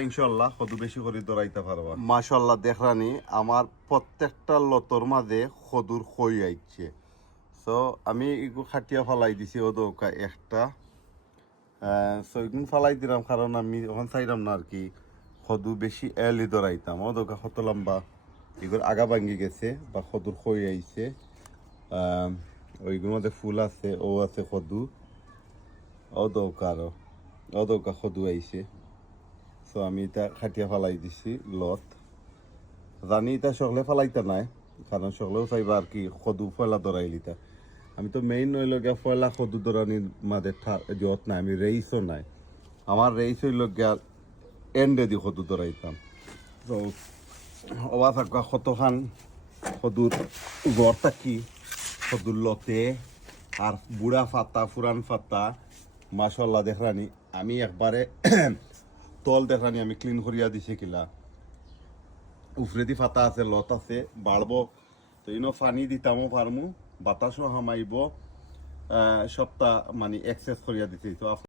ইনশাআল্লাহ কত বেশি করে দৌড়াইতে পারবা। মাশাআল্লাহ দেখরানি আমার প্রত্যেকটা লতর মাঝে খদুর খই আইছে। সো আমি এগু খাটিয়া ফালাই দিছি ও দৌকা একটা সো এগুন ফালাই দিলাম কারণ আমি ওখান চাইলাম না আর কি খদু বেশি এলি দৌড়াইতাম ও দৌকা কত লম্বা এগুলো আগা ভাঙ্গি গেছে বা খদুর খই আইছে। ওইগুলোর মধ্যে ফুল আছে ও আছে খদু ও দৌকা আরো ও দৌকা খদু আইছে। সো আমি এটা খাটিয়া ফালাই দিছি লত জানি এটা সকলে ফালাইতে নাই কারণ সকলেও চাইবা আর কি সদু ফয়লা দৌড়াইলিতা। আমি তো মেইন হইল গিয়া ফয়লা সদু দৌড়ানির মাঝে যত নাই আমি রেইসও নাই আমার রেইস হইল গিয়া এন্ডে দি সদু দৌড়াইতাম। তো অবা থাকা কতখান সদুর গড় থাকি সদুর লতে আর বুড়া ফাতা ফুরান ফাতা মাশাআল্লাহ দেখরানি আমি একবারে তল দেখানি আমি ক্লিন করিয়া দিছি কিলা উফরেদি ফাতা আছে লত আছে বাড়বো তো ইনো পানি দিতামও পারমু বাতাসও হামাইব সপ্তাহ মানে এক্সেস করিয়া দিছি। তো